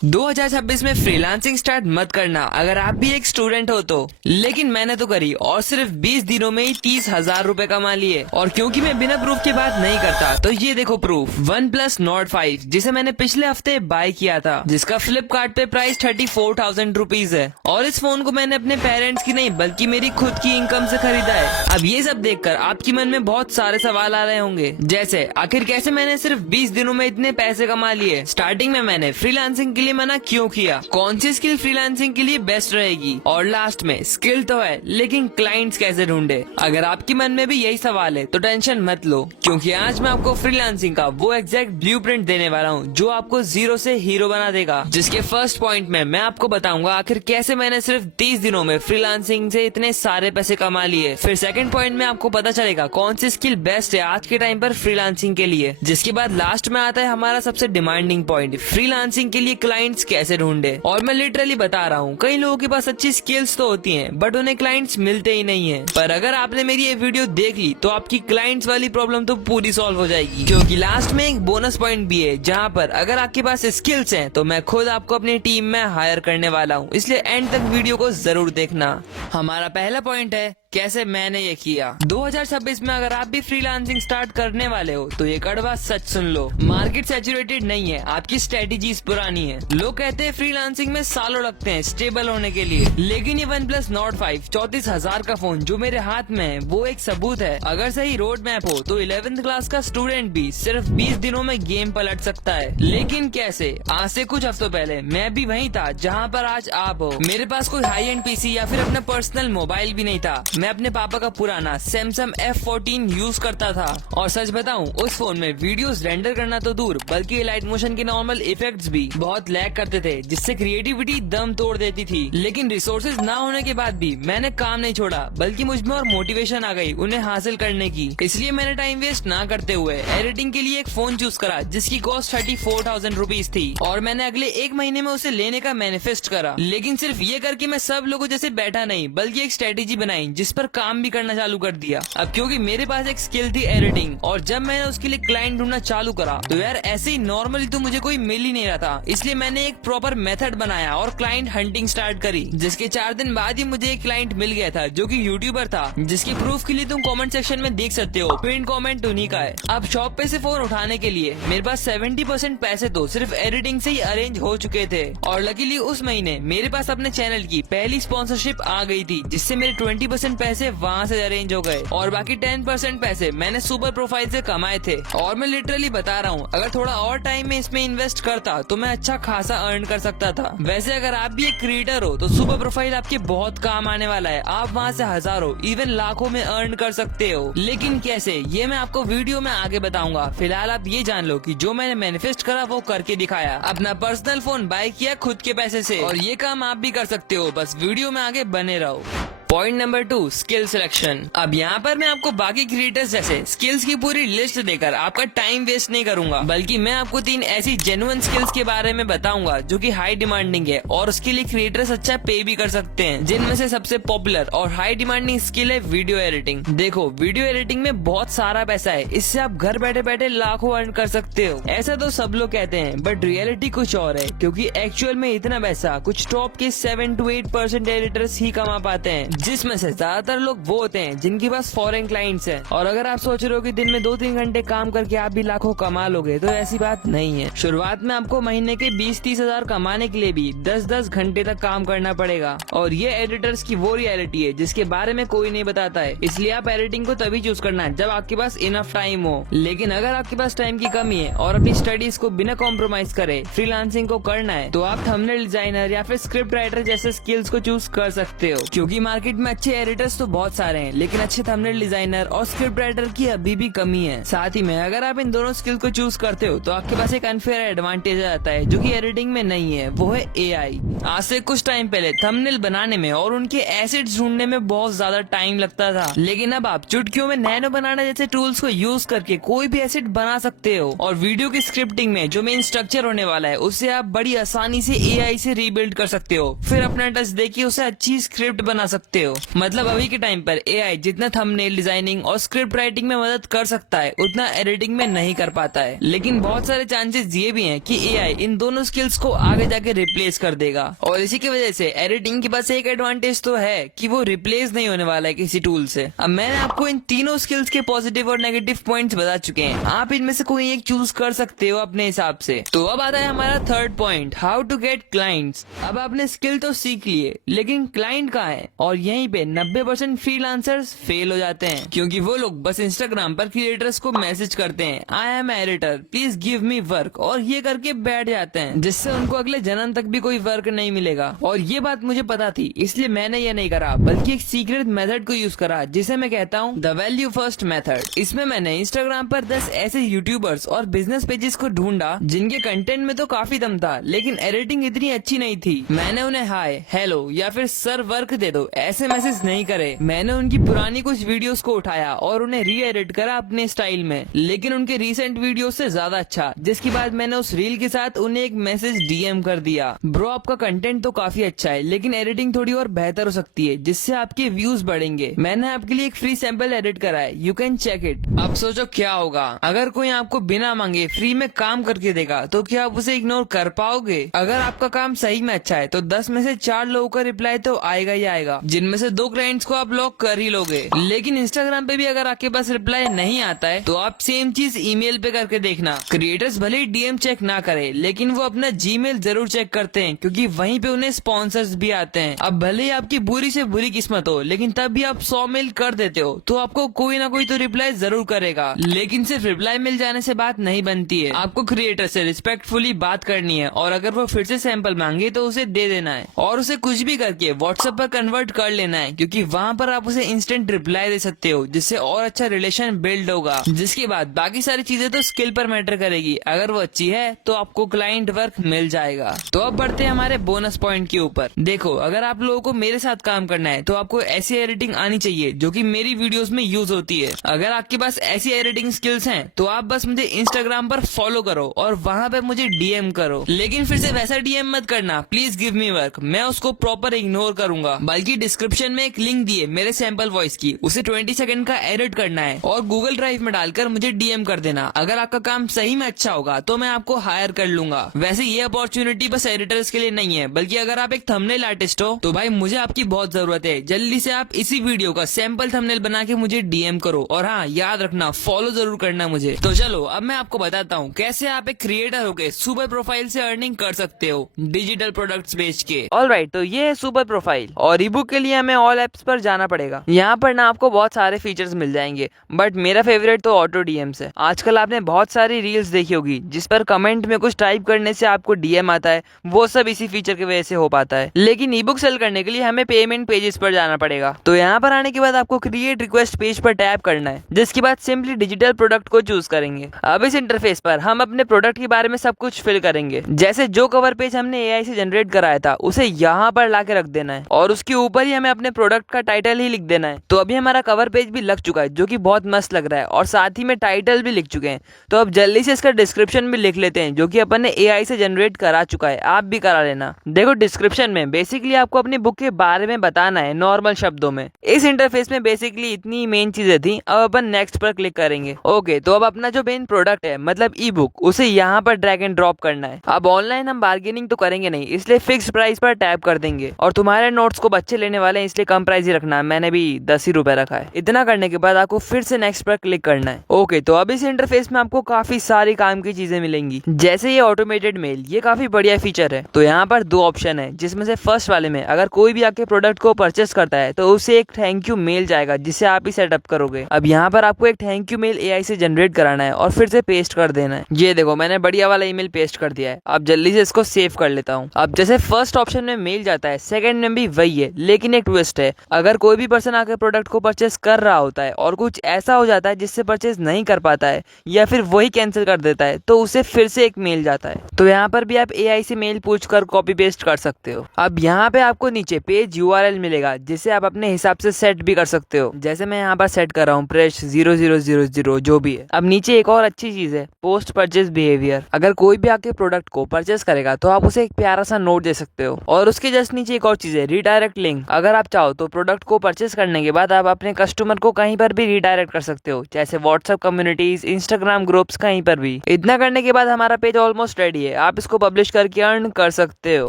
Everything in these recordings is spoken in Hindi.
2026 में फ्रीलांसिंग स्टार्ट मत करना अगर आप भी एक स्टूडेंट हो तो। लेकिन मैंने तो करी और सिर्फ 20 दिनों में ही 30,000 रूपए कमा लिए। और क्योंकि मैं बिना प्रूफ के बात नहीं करता तो ये देखो प्रूफ। OnePlus Nord 5 जिसे मैंने पिछले हफ्ते बाय किया था, जिसका फ्लिपकार्ट पे प्राइस 34,000 रुपीज है। और इस फोन को मैंने अपने पेरेंट्स की नहीं बल्कि मेरी खुद की इनकम से खरीदा है। अब ये सब देखकर आपके मन में बहुत सारे सवाल आ रहे होंगे, जैसे आखिर कैसे मैंने सिर्फ 20 दिनों में इतने पैसे कमा लिए। स्टार्टिंग में मैंने फ्रीलांसिंग के लिए मना क्यों किया, कौन सी स्किल फ्रीलांसिंग के लिए बेस्ट रहेगी, और लास्ट में स्किल तो है लेकिन क्लाइंट्स कैसे ढूंढे। अगर आपके मन में भी यही सवाल है तो टेंशन मत लो, क्योंकि आज मैं आपको फ्रीलांसिंग का वो एग्जैक्ट ब्लूप्रिंट देने वाला हूँ जो आपको जीरो से हीरो बना देगा। जिसके फर्स्ट पॉइंट में मैं आपको बताऊंगा आखिर कैसे मैंने सिर्फ 30 दिनों में फ्रीलांसिंग से इतने सारे पैसे कमा लिए। फिर सेकंड पॉइंट में आपको पता चलेगा कौन सी स्किल बेस्ट है आज के टाइम पर फ्रीलांसिंग के लिए। जिसके बाद लास्ट में आता है हमारा सबसे डिमांडिंग पॉइंट, फ्रीलांसिंग के लिए क्लाइंट्स कैसे ढूंढे। और मैं लिटरली बता रहा हूँ, कई लोगों के पास अच्छी स्किल्स तो होती हैं बट उन्हें क्लाइंट्स मिलते ही नहीं है। पर अगर आपने मेरी ये वीडियो देख ली तो आपकी क्लाइंट्स वाली प्रॉब्लम तो पूरी सॉल्व हो जाएगी, क्योंकि लास्ट में एक बोनस पॉइंट भी है जहाँ पर अगर आपके पास स्किल्स हैं तो मैं खुद आपको अपनी टीम में हायर करने वाला हूँ। इसलिए एंड तक वीडियो को जरूर देखना। हमारा पहला पॉइंट है कैसे मैंने ये किया। 2026 में अगर आप भी फ्रीलांसिंग स्टार्ट करने वाले हो तो ये कड़वा सच सुन लो, मार्केट सैचुरेटेड नहीं है, आपकी स्ट्रेटेजीज पुरानी है। लोग कहते हैं फ्रीलांसिंग में सालों लगते हैं स्टेबल होने के लिए, लेकिन ये OnePlus Nord 5 34,000 का फोन जो मेरे हाथ में है वो एक सबूत है। अगर सही रोड मैप हो तो 11th क्लास का स्टूडेंट भी सिर्फ 20 दिनों में गेम पलट सकता है। लेकिन कैसे? आज से कुछ हफ्तों पहले मैं भी वहीं था जहाँ पर आज आप हो। मेरे पास कोई हाई एंड पीसी या फिर अपना पर्सनल मोबाइल भी नहीं था। मैं अपने पापा का पुराना Samsung F14 यूज करता था, और सच बताऊं उस फोन में वीडियोस रेंडर करना तो दूर बल्कि लाइट मोशन के नॉर्मल इफेक्ट्स भी बहुत लैग करते थे, जिससे क्रिएटिविटी दम तोड़ देती थी। लेकिन रिसोर्सेज ना होने के बाद भी मैंने काम नहीं छोड़ा, बल्कि मुझ में और मोटिवेशन आ गई उन्हें हासिल करने की। इसलिए मैंने टाइम वेस्ट ना करते हुए एडिटिंग के लिए एक फोन चूज करा जिसकी कॉस्ट 34,000 रुपीज थी, और मैंने अगले एक महीने में उसे लेने का मैनिफेस्ट करा। लेकिन सिर्फ ये करके मैं सब लोगों जैसे बैठा नहीं बल्कि एक स्ट्रेटेजी बनाई जिस पर काम भी करना चालू कर दिया। अब क्योंकि मेरे पास एक स्किल थी एडिटिंग, और जब मैंने उसके लिए क्लाइंट ढूंढना चालू करा तो यार ऐसे ही नॉर्मली तो मुझे कोई मिल ही नहीं रहा था। इसलिए मैंने एक प्रॉपर मेथड बनाया और क्लाइंट हंटिंग स्टार्ट करी, जिसके 4 दिन बाद ही मुझे एक क्लाइंट मिल गया था जो कि यूट्यूबर था, जिसकी प्रूफ के लिए तुम कमेंट सेक्शन में देख सकते हो, पिन कमेंट उन्हीं का है। अब शॉप पे से फोन उठाने के लिए मेरे पास 70% पैसे तो सिर्फ एडिटिंग से ही अरेंज हो चुके थे। और लकीली उस महीने मेरे पास अपने चैनल की पहली स्पॉन्सरशिप आ गई थी, जिससे मेरे 20% पैसे वहाँ से अरेंज हो गए, और बाकी 10% पैसे मैंने सुपर प्रोफाइल से कमाए थे। और मैं लिटरली बता रहा हूँ, अगर थोड़ा और टाइम में इसमें इन्वेस्ट करता तो मैं अच्छा खासा अर्न कर सकता था। वैसे अगर आप भी एक क्रिएटर हो तो सुपर प्रोफाइल आपके बहुत काम आने वाला है। आप वहाँ से हजारों इवन लाखों में अर्न कर सकते हो। लेकिन कैसे, ये मैं आपको वीडियो में आगे बताऊंगा। फिलहाल आप ये जान लो कि जो मैंने मैनिफेस्ट करा वो करके दिखाया। अपना पर्सनल फोन बाय किया खुद के पैसे से, और ये काम आप भी कर सकते हो, बस वीडियो में आगे बने रहो। Point number 2, skill selection. अब यहाँ पर मैं आपको बाकी क्रिएटर्स जैसे स्किल्स की पूरी लिस्ट देकर आपका टाइम वेस्ट नहीं करूंगा, बल्कि मैं आपको 3 ऐसी जेन्युइन स्किल्स के बारे में बताऊंगा जो कि हाई डिमांडिंग है और उसके लिए क्रिएटर्स अच्छा पे भी कर सकते हैं। जिनमें से सबसे पॉपुलर और हाई डिमांडिंग स्किल है वीडियो एडिटिंग। देखो, वीडियो एडिटिंग में बहुत सारा पैसा है, इससे आप घर बैठे बैठे लाखों अर्न कर सकते हो। ऐसा तो सब लोग कहते हैं बट रियलिटी कुछ और है, क्योंकि एक्चुअल में इतना पैसा कुछ टॉप के 7 to 8% एडिटर्स ही कमा पाते हैं, जिसमें से ज्यादातर लोग वो होते हैं जिनके पास फॉरेन क्लाइंट्स हैं। और अगर आप सोच रहे हो कि दिन में 2-3 घंटे काम करके आप भी लाखों कमा लोगे, तो ऐसी बात नहीं है। शुरुआत में आपको महीने के 20-30 हजार कमाने के लिए भी 10-10 घंटे तक काम करना पड़ेगा, और ये एडिटर्स की वो रियलिटी है जिसके बारे में कोई नहीं बताता है। इसलिए आप एडिटिंग को तभी चूज करना है जब आपके पास इनफ टाइम हो। लेकिन अगर आपके पास टाइम की कमी है और अपनी स्टडीज को बिना कॉम्प्रोमाइज करे फ्रीलांसिंग को करना है, तो आप थंबनेल डिजाइनर या फिर स्क्रिप्ट राइटर जैसे स्किल्स को चूज कर सकते हो। क्योंकि मार्केट में अच्छे एडिटर्स तो बहुत सारे हैं, लेकिन अच्छे थंबनेल डिजाइनर और स्क्रिप्ट राइटर की अभी भी कमी है। साथ ही में अगर आप इन दोनों स्किल को चूज करते हो तो आपके पास एक अनफेयर एडवांटेज आ जाता है जो कि एडिटिंग में नहीं है, वो है एआई। आज से कुछ टाइम पहले थंबनेल बनाने में और उनके एसेट्स ढूंढने में बहुत ज्यादा टाइम लगता था, लेकिन अब आप चुटकियों में नैनो बनाना जैसे टूल्स को यूज करके कोई भी एसेट बना सकते हो। और वीडियो की स्क्रिप्टिंग में जो मेन स्ट्रक्चर होने वाला है उससे आप बड़ी आसानी से एआई से रीबिल्ड कर सकते हो, फिर अपना टच देके उसे अच्छी स्क्रिप्ट बना सकते सकते हो। मतलब अभी के टाइम पर एआई जितना थंबनेल डिजाइनिंग और स्क्रिप्ट राइटिंग में मदद कर सकता है उतना एडिटिंग में नहीं कर पाता है। लेकिन बहुत सारे चांसेस ये भी हैं कि एआई इन दोनों स्किल्स को आगे जाके रिप्लेस कर देगा। और इसी की वजह से एडिटिंग के पास एक एडवांटेज तो है कि वो रिप्लेस नहीं होने वाला है किसी टूल से। अब मैंने आपको इन तीनों स्किल्स के पॉजिटिव और नेगेटिव पॉइंट्स बता चुके हैं। आप इनमें से कोई एक चूज कर सकते हो अपने हिसाब से। तो अब आता है हमारा third point, how to get clients. अब आपने स्किल तो सीख लिए लेकिन क्लाइंट कहाँ है? और यहीं पे 90% फ्रीलांसर्स फेल हो जाते हैं क्योंकि वो लोग बस इंस्टाग्राम पर क्रिएटर्स को मैसेज करते हैं, I am editor please give me work, और ये करके बैठ जाते हैं जिससे उनको अगले जन्म तक भी कोई वर्क नहीं मिलेगा। और ये बात मुझे पता थी इसलिए मैंने ये नहीं करा बल्कि एक सीक्रेट मेथड को यूज करा जिसे मैं कहता हूँ द वैल्यू फर्स्ट मेथड। इसमें मैंने इंस्टाग्राम पर 10 ऐसे यूट्यूबर्स और बिजनेस पेजेस को ढूंढा जिनके कंटेंट में तो काफी दम था लेकिन एडिटिंग इतनी अच्छी नहीं थी। मैंने उन्हें हाय, हेलो या फिर सर वर्क दे दो ऐसे मैसेज नहीं करे। मैंने उनकी पुरानी कुछ वीडियोस को उठाया और उन्हें री एडिट करा अपने स्टाइल में, लेकिन उनके रीसेंट वीडियो से ज्यादा अच्छा। जिसके बाद मैंने उस रील के साथ उन्हें एक मैसेज डीएम कर दिया, ब्रो आपका कंटेंट तो काफी अच्छा है लेकिन एडिटिंग थोड़ी और बेहतर हो सकती है जिससे आपके व्यूज बढ़ेंगे। मैंने आपके लिए एक फ्री सैंपल एडिट करा है, यू कैन चेक इट। अब सोचो क्या होगा अगर कोई आपको बिना मांगे फ्री में काम करके देगा, तो क्या आप उसे इग्नोर कर पाओगे? अगर आपका काम सही में अच्छा है तो 10 में से 4 लोगों का रिप्लाई तो आएगा ही आएगा, जिनमें से 2 क्लाइंट्स को आप लॉक कर ही लोगे। लेकिन इंस्टाग्राम पे भी अगर आपके पास रिप्लाई नहीं आता है तो आप सेम चीज ईमेल पे करके देखना। क्रिएटर्स भले ही डीएम चेक ना करे लेकिन वो अपना जीमेल जरूर चेक करते हैं क्योंकि वहीं पे उन्हें स्पॉन्सर्स भी आते हैं। अब भले ही आपकी बुरी से बुरी किस्मत हो लेकिन तब भी आप 100 मेल कर देते हो तो आपको कोई ना कोई तो रिप्लाई जरूर करेगा। लेकिन सिर्फ रिप्लाई मिल जाने से बात नहीं बनती है, आपको क्रिएटर से रिस्पेक्टफुली बात करनी है और अगर वो फिर से सैंपल मांगे तो उसे दे देना है और उसे कुछ भी करके व्हाट्सएप पर कन्वर्ट कर लेना है क्योंकि वहाँ पर आप उसे इंस्टेंट रिप्लाई दे सकते हो जिससे और अच्छा रिलेशन बिल्ड होगा। जिसके बाद बाकी सारी चीजें तो स्किल पर मैटर करेगी, अगर वो अच्छी है तो आपको क्लाइंट वर्क मिल जाएगा। तो अब बढ़ते हैं हमारे बोनस पॉइंट के ऊपर। देखो अगर आप लोगों को मेरे साथ काम करना है तो आपको ऐसी एडिटिंग आनी चाहिए जो कि मेरी वीडियोस में यूज होती है। अगर आपके पास ऐसी एडिटिंग स्किल्स हैं तो आप बस मुझे इंस्टाग्राम पर फॉलो करो और वहाँ पे मुझे डीएम करो, लेकिन फिर से वैसा डीएम मत करना, प्लीज गिव मी वर्क, मैं उसको प्रॉपर इग्नोर करूंगा। बल्कि डिस्क्रिप्शन में एक लिंक दिए मेरे सैंपल वॉइस की, उसे 20 सेकंड का एडिट करना है और गूगल ड्राइव में डालकर मुझे डीएम कर देना। अगर आपका काम सही में अच्छा होगा तो मैं आपको हायर कर लूंगा। वैसे ये अपॉर्चुनिटी बस एडिटर्स के लिए नहीं है बल्कि अगर आप एक थंबनेल आर्टिस्ट हो तो भाई मुझे आपकी बहुत जरूरत है। जल्दी से आप इसी वीडियो का सैंपल थंबनेल बना के मुझे डीएम करो और हाँ याद रखना फॉलो जरूर करना मुझे। तो चलो अब मैं आपको बताता हूँ कैसे आप एक क्रिएटर होके सुपर प्रोफाइल से अर्निंग कर सकते हो डिजिटल प्रोडक्ट्स बेच के। ऑलराइट, तो ये है सुपर प्रोफाइल और ईबुक के लिए हमें ऑल एप्स पर जाना पड़ेगा। यहाँ पर ना आपको बहुत सारे फीचर्स मिल जाएंगे बट मेरा फेवरेट तो ऑटो डीएम्स है। आजकल आपने बहुत सारी रील्स देखी होगी जिस पर कमेंट में कुछ टाइप करने से आपको डीएम आता है, वो सब इसी फीचर की वजह से हो पाता है। लेकिन ईबुक सेल करने के लिए हमें पेमेंट पेजेस पर जाना पड़ेगा। तो यहाँ पर आने के बाद आपको क्रिएट रिक्वेस्ट पेज पर टैप करना है, जिसके बाद सिंपली डिजिटल प्रोडक्ट को चूज करेंगे। अब इस इंटरफेस पर हम अपने प्रोडक्ट के बारे में सब कुछ फिल करेंगे। जैसे जो कवर पेज हमने एआई से जनरेट कराया था उसे यहाँ पर लाके रख देना है और उसके ऊपर ही हमें अपने प्रोडक्ट का टाइटल ही लिख देना है। तो अभी हमारा कवर पेज भी लग चुका है जो कि बहुत मस्त लग रहा है और साथ ही में टाइटल भी लिख चुके हैं। तो अब जल्दी से इसका डिस्क्रिप्शन भी लिख लेते हैं जो कि अपन ने एआई से जनरेट करा चुका है, आप भी करा लेना। देखो डिस्क्रिप्शन में बेसिकली आपको अपनी बुक के बारे में बताना है नॉर्मल शब्दों में। इस इंटरफेस में बेसिकली इतनी मेन चीजें थी। अब अपन नेक्स्ट पर क्लिक करेंगे। ओके, तो अब अपना जो मेन प्रोडक्ट है मतलब ई बुक उसे यहाँ पर ड्रैग एंड ड्रॉप करना है। अब ऑनलाइन हम बार्गेनिंग तो करेंगे नहीं, इसलिए फिक्स प्राइस पर टैप कर देंगे और तुम्हारे नोट्स को बच्चे लेने वाले हैं इसलिए कम प्राइस ही रखना है। मैंने भी 10 ही रुपए रखा है। इतना करने के बाद आपको फिर से नेक्स्ट पर क्लिक करना है। ओके, तो अब इस इंटरफेस में आपको काफी सारी काम की चीजें मिलेंगी जैसे ये ऑटोमेटेड मेल, ये काफी बढ़िया फीचर है। तो यहाँ पर 2 ऑप्शन है जिसमें से फर्स्ट वाले में अगर कोई भी आपके प्रोडक्ट को परचेस करता है तो उसे एक थैंक यू मेल जाएगा जिसे आप ही सेटअप करोगे। अब यहाँ पर आपको एक थैंक यू मेल एआई से जनरेट कराना है और फिर से पेस्ट कर देना है। ये देखो मैंने बढ़िया वाला ईमेल पेस्ट कर दिया है। अब जल्दी से इसको सेव कर लेता हूँ। अब जैसे फर्स्ट ऑप्शन में मेल जाता है, सेकंड में भी वही है, लेकिन एक ट्विस्ट है। अगर कोई भी पर्सन आकर प्रोडक्ट को परचेस कर रहा होता है और कुछ ऐसा हो जाता है जिससे परचेस नहीं कर पाता है या फिर वही कैंसिल कर देता है तो उसे फिर से एक मेल जाता है। तो यहाँ पर भी आप एआई से मेल पूछकर कॉपी पेस्ट कर सकते हो। अब यहाँ पे आपको नीचे पेज यूआरएल मिलेगा जिसे आप अपने हिसाब से सेट भी कर सकते हो। जैसे मैं यहाँ पर सेट कर रहा हूँ प्रेश 0000 जो भी है। अब नीचे एक और अच्छी चीज है पोस्ट परचेस बिहेवियर। अगर कोई भी आपके प्रोडक्ट को परचेस करेगा तो आप उसे एक प्यारा सा नोट दे सकते हो। और उसके जस्ट नीचे एक और चीज है रिडायरेक्ट लिंक। अगर अगर आप चाहो तो प्रोडक्ट को परचेस करने के बाद आप अपने कस्टमर को कहीं पर भी रिडायरेक्ट कर सकते हो, जैसे व्हाट्सएप कम्युनिटीज, इंस्टाग्राम ग्रुप्स, कहीं पर भी। इतना करने के बाद हमारा पेज ऑलमोस्ट रेडी है, आप इसको पब्लिश करके अर्न कर सकते हो।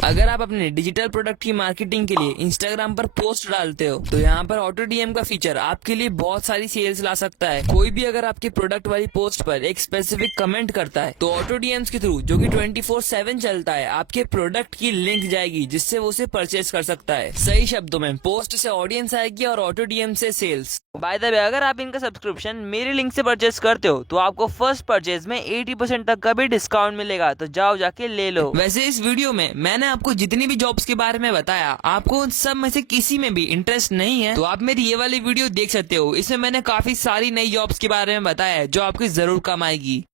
अगर आप अपने डिजिटल प्रोडक्ट की मार्केटिंग के लिए इंस्टाग्राम पर पोस्ट डालते हो तो यहाँ पर ऑटो डीएम का फीचर आपके लिए बहुत सारी सेल्स ला सकता है। कोई भी अगर आपके प्रोडक्ट वाली पोस्ट पर एक स्पेसिफिक कमेंट करता है तो ऑटो डीएम्स के थ्रू, जो कि 24/7 चलता है, आपके प्रोडक्ट की लिंक जाएगी जिससे वो उसे परचेज कर सकता है। सही शब्दों में, पोस्ट से ऑडियंस आएगी और ऑटो डीएम से सेल्स। बाय द वे, अगर आप इनका सब्सक्रिप्शन मेरे लिंक से परचेज करते हो तो आपको फर्स्ट परचेज में 80% तक का भी डिस्काउंट मिलेगा, तो जाओ जाके ले लो। वैसे इस वीडियो में मैंने आपको जितनी भी जॉब्स के बारे में बताया, आपको उन सब में से किसी में भी इंटरेस्ट नहीं है तो आप मेरी ये वाली वीडियो देख सकते हो। इसमें मैंने काफी सारी नई जॉब्स के बारे में बताया है जो आपकी जरूर काम आएगी।